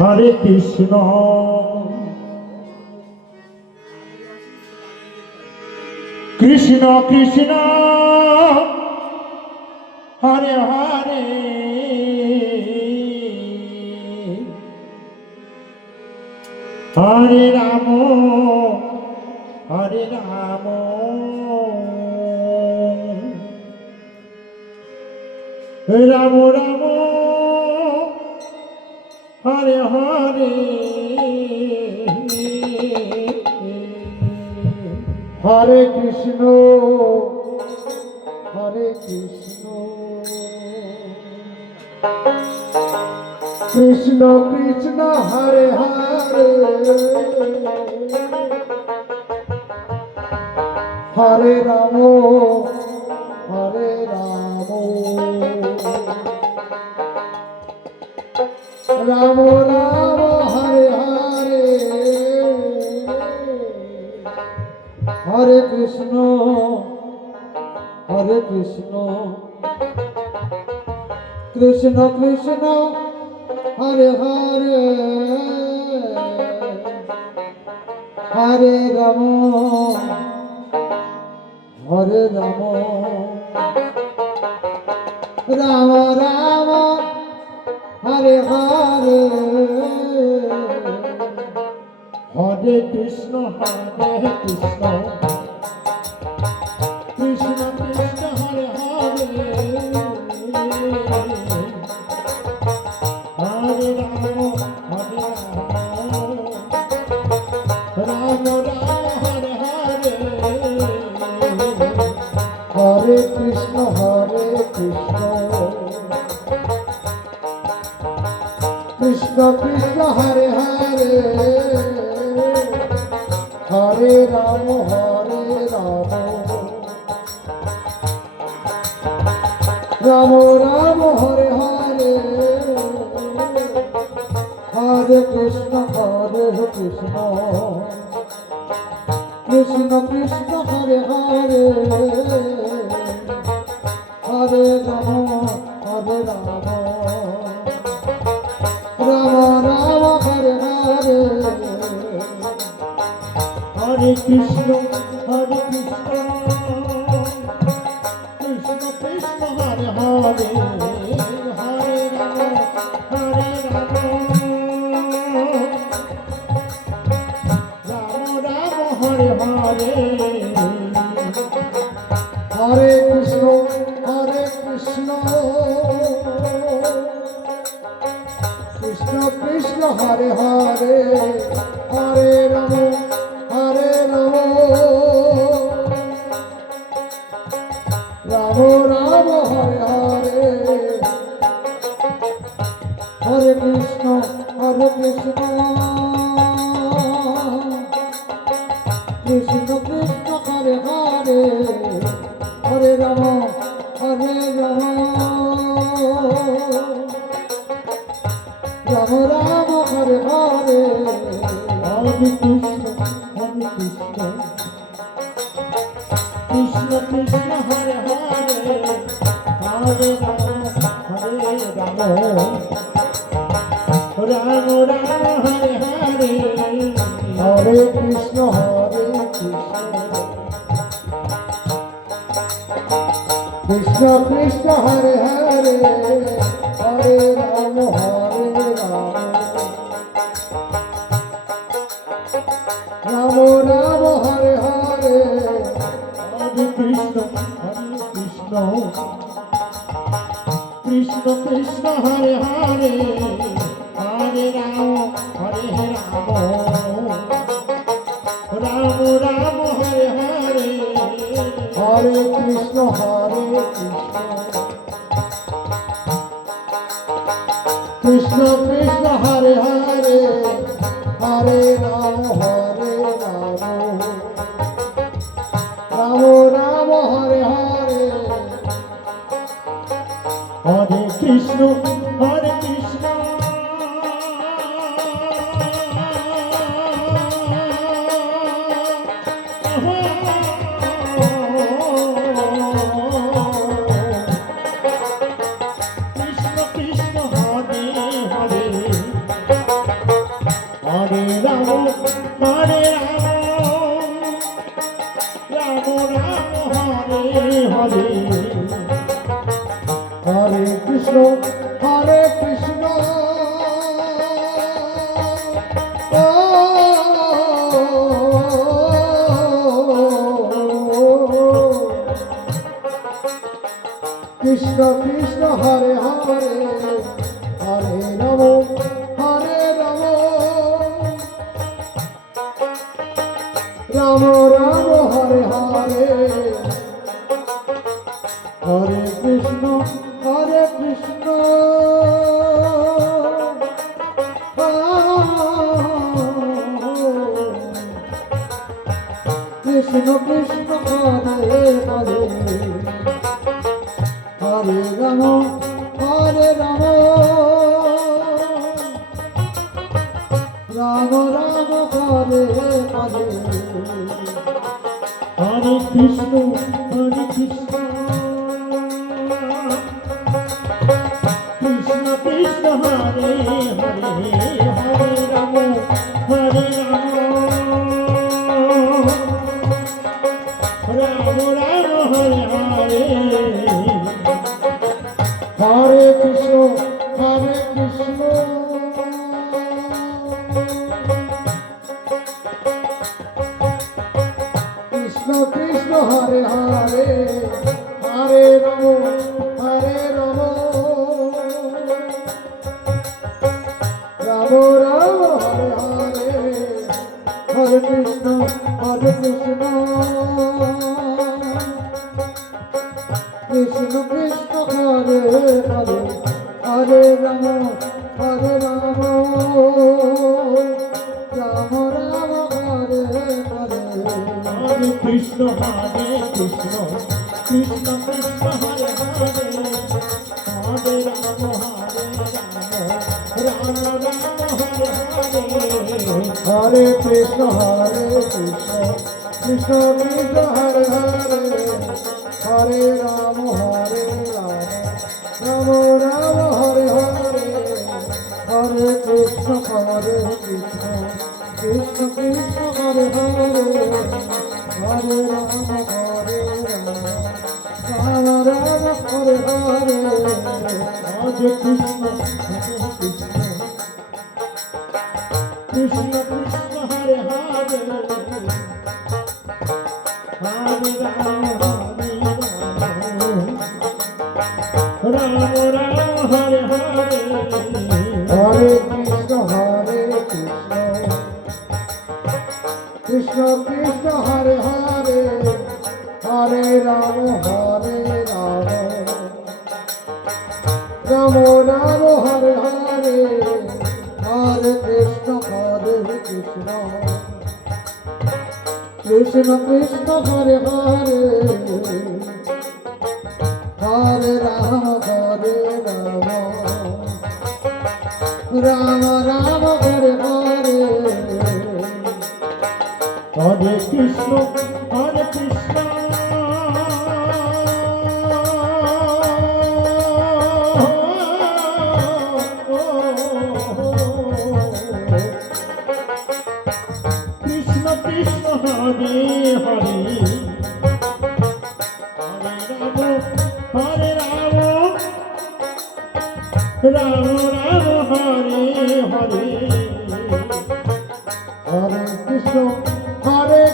Hare Krishna Krishna Krishna Hare Hare Hare Ram Hare Ram Ram Ram Hare Hare Hare Krishna Krishna Krishna Hare Hare Hare Ram Ram Ram Hare Hare Hare Krishna Krishna Krishna Hare Hare Hare Ram Ram Ram Hare Hare Hare Krishna Krishna Krishna Hare Hare Hare Ram Ram Ram Hare Hare Hare Krishna Krishna Krishna Hare Hare Hare Ram Ram Ram Hare Hare Hare Krishna Krishna Krishna Hare Hare Hare Ram Ram Ram Hare Hare Hare Krishna Krishna Krishna Hare Hare Hare Ram Ram Hare Hare Hare Krishna Krishna Krishna Hare Hare Hare Ram Ram Ram Hare Hare Hare Krishna Krishna Krishna Hare Hare Hare Ram Ram Ram Hare Hare Hare Krishna Krishna Krishna Hare Hare Hare Ram Ram Ram Hare Hare Hare Krishna Krishna Krishna Hare Hare Hare Ram Ram Ram Hare Hare Hare Krishna Krishna Krishna Hare Hare Hare Ram Ram Ram Hare Hare Hare Krishna Krishna Krishna Hare Hare Hare Ram Ram Ram Hare Hare Hare Krishna Krishna Krishna Hare Hare Krishna Hare Krishna Krishna Krishna Hare Hare Hare Ram Hare Ram Ram Ram Hare Hare Hare Krishna Hare Krishna Krishna Krishna Hare Hare Hare Ram Ram Ram Hare Hare Hare Krishna Krishna Krishna Hare Hare Hare Ram Ram Ram Hare Hare Hare Krishna Hare Krishna Krishna Krishna Hare Hare Hare Ram Ram Ram Hare Hare Hare Krishna Krishna Krishna Hare Hare Hare Ram Ram Ram Hare Hare Hare Krishna Krishna Krishna Krishna Hare Hare Hare Ram Ram Ram Hare Hare Hare Krishna Krishna Krishna Krishna Hare Hare Hare Ram Ram Ram Hare Hare Hare Krishna Krishna Krishna Hare Hare Hare Ram Ram Ram Hare Hare Hare Krishna Krishna Krishna Krishna Hare Hare Hare Ram Ram Ram Hare Hare Hare Krishna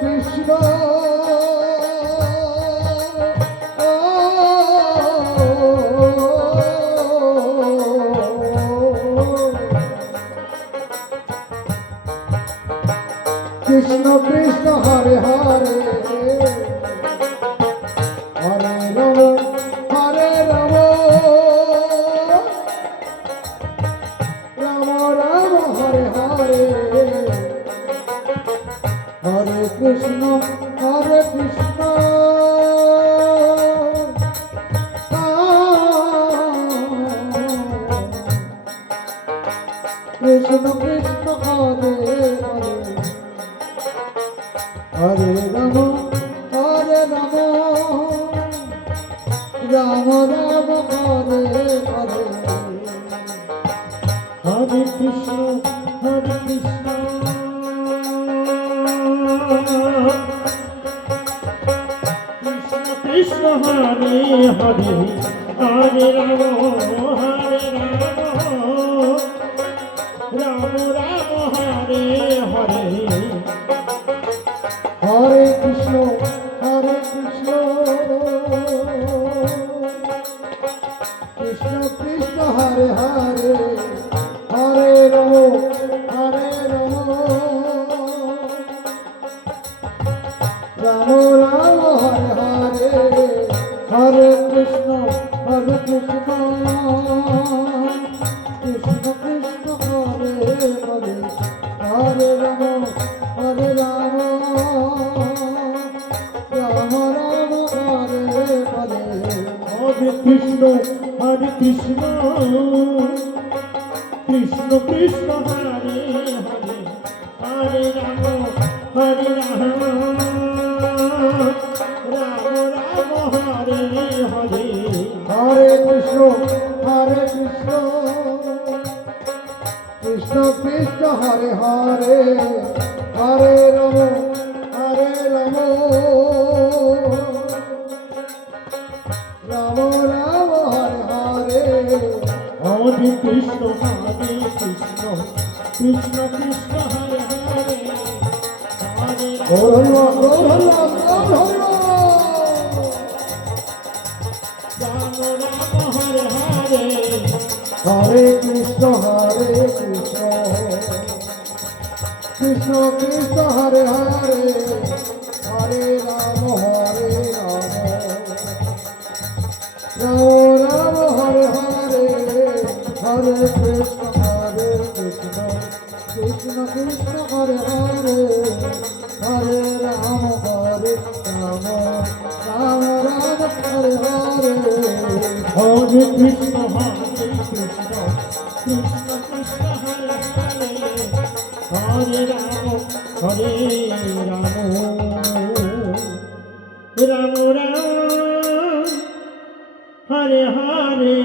Krishna Krishna Krishna Hare Hare Hare Ram Ram Ram Hare Hare Hare Krishna Krishna Krishna Krishna Hare Hare Hare Ram Ram Ram Hare Hare Hare Krishna Krishna Krishna Krishna Hare Hare Hare Ram Ram Ram Hare Hare Hare Krishna Krishna Krishna Hare Hare Hare Ram Ram Ram Hare Hare Hare Krishna Krishna Krishna Krishna Hare Hare Hare Ram Ram Ram Hare Hare Hare Krishna Krishna Krishna Krishna Hare Hare Hare Ram Ram Ram Ram Hare Hare Hare Krishna Krishna Krishna Krishna Hare Hare Hare Ram Ram Hare Hare Hare Krishna Krishna Krishna Hare Hare Hare Ram Ram Ram Hare Hare Hare Krishna Krishna Krishna Krishna Hare Hare Hare Gour Hari Ram Ram Ram Hare Hare Hare Krishna Krishna Krishna Hare Hare Hare Ram Ram Hare Hare Hare Krishna Krishna Krishna Hare Hare Hare Ram Ram Ram Hare Hare Hare Krishna Krishna Krishna Krishna Hare Hare Hare Ram Ram Ram Hare Hare